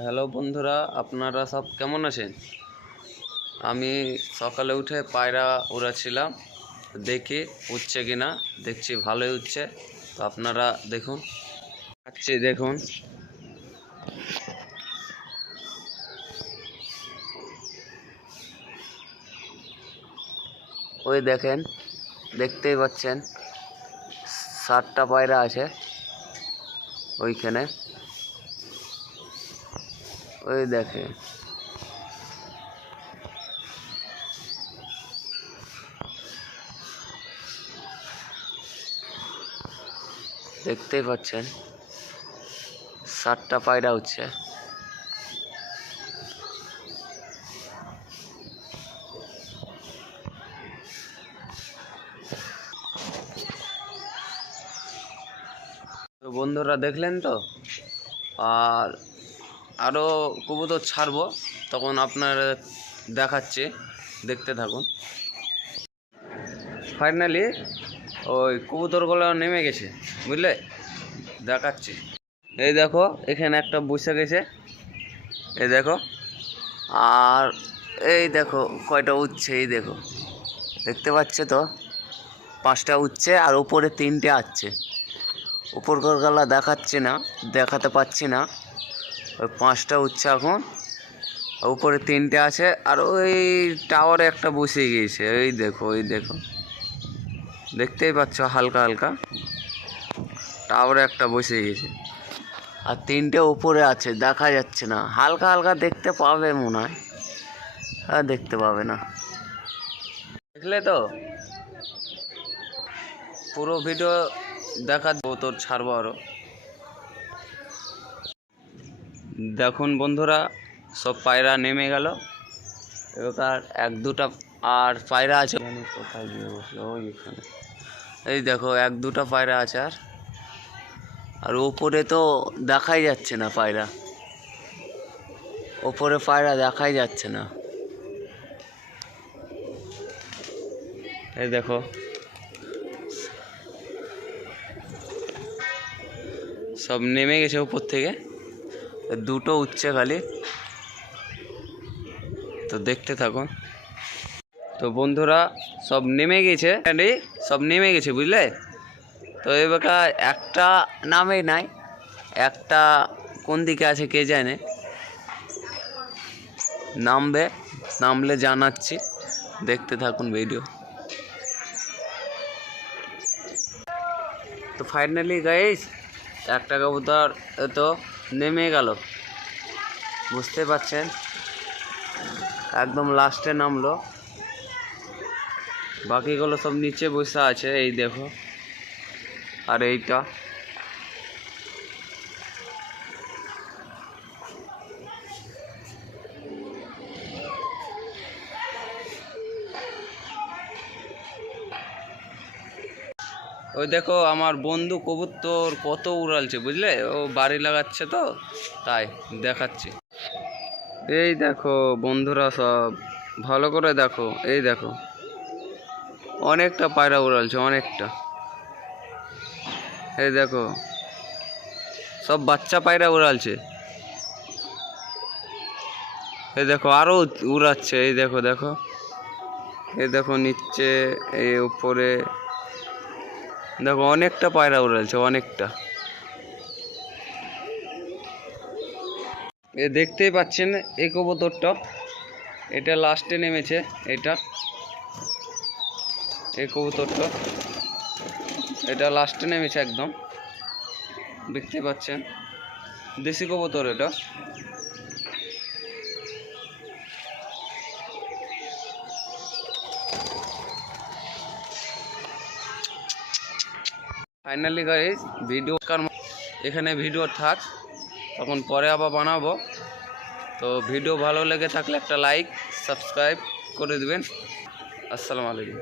Hello বন্ধুরা, আপনারা সব কেমন আছেন? আমি সকালে উঠে পায়রা উড়াচ্ছিলাম, দেখি উঠছে কিনা। দেখছি ভালোই উঠছে। তো আপনারা দেখুন, আসছি দেখুন। ওই দেখেন, দেখতেই পাচ্ছেন 7টা পায়রা আছে ওইখানে। ওই দেখে দেখতেই পাচ্ছেন 7টা পায়রা উঠছে। তো বন্ধুরা দেখলেন তো, আর আরও কবুতর ছাড়বো, তখন আপনার দেখাচ্ছি, দেখতে থাকুন। ফাইনালি ওই কবুতরগুলো নেমে গেছে, বুঝলে, দেখাচ্ছি। এই দেখো, এখানে একটা বসে গেছে, এই দেখো। আর এই দেখো কয়টা উঠছে, এই দেখো, দেখতে পাচ্ছে তো, 5টা উঠছে আর উপরে 3টে আসছে। উপর গলা দেখাচ্ছে না, দেখাতে পাচ্ছি না। ওই 5টা উঠছে এখন, উপরে 3টে আছে। আর ওই টাওয়ারে একটা বসে গিয়েছে, ওই দেখো, ওই দেখো, দেখতেই পাচ্ছ হালকা হালকা টাওয়ারে একটা বসে গেছে। আর 3টে উপরে আছে, দেখা যাচ্ছে না, হালকা হালকা দেখতে পাবে মনে হয়, আর দেখতে পাবে না। দেখলে তো, পুরো ভিডিও দেখা তোর ছাড়বো আরও। দেখুন বন্ধুরা, সব পায়রা নেমে গেল। এবার 1-2টা আর পায়রা আছে। কোথায় গিয়ে বসলো? ওইখানে। এই দেখো 1-2টা পায়রা আছে। আর ওপরে তো দেখাই যাচ্ছে না পায়রা, ওপরে পায়রা দেখাই যাচ্ছে না। এই দেখো, সব নেমে গেছে উপর থেকে, 2টো উঠছে খালি। তো দেখতে থাকুন। তো বন্ধুরা, সব নেমে গেছে, সব নেমে গেছে, বুঝলে। তো এবার একটা নামে নাই, একটা কোন দিকে আছে কে জানে, নামবে, নামলে জানাচ্ছি, দেখতে থাকুন ভিডিও। তো ফাইনালি গাইস, একটা কবুতর তো নেমে গেল, বুঝতে পারছেন, একদম লাস্টে নামলো। বাকিগুলো সব নিচে বসে আছে, এই দেখো। আর এইটা ওই দেখো, আমার বন্ধু কবুতর কত উড়ালছে, বুঝলে, ও বাড়ি লাগাচ্ছে তো, তাই দেখাচ্ছি। এই দেখো বন্ধুরা, সব ভালো করে দেখো, এই দেখো, অনেকটা পায়রা উড়ালছে, অনেকটা। এই দেখো, সব বাচ্চা পায়রা উড়ালছে। এই দেখো আরো উড়াচ্ছে, এই দেখো, দেখো, এই দেখো নিচে, এই উপরে দেখো, অনেকটা পায়রা উড়ালছে, অনেকটা। এ দেখতেই পাচ্ছেন এই কবুতরটা, এটা লাস্টে নেমেছে, এটা এই কবুতরটা, এটা লাস্টে নেমেছে একদম, দেখতে পাচ্ছেন, দেশি কবুতর এটা। ফাইনালি গাইস, ভিডিও এখানে ভিডিও থাক, তখন পরে আবার বানাবো। তো ভিডিও ভালো লেগে থাকলে একটা লাইক, সাবস্ক্রাইব করে দেবেন। আসসালামু আলাইকুম।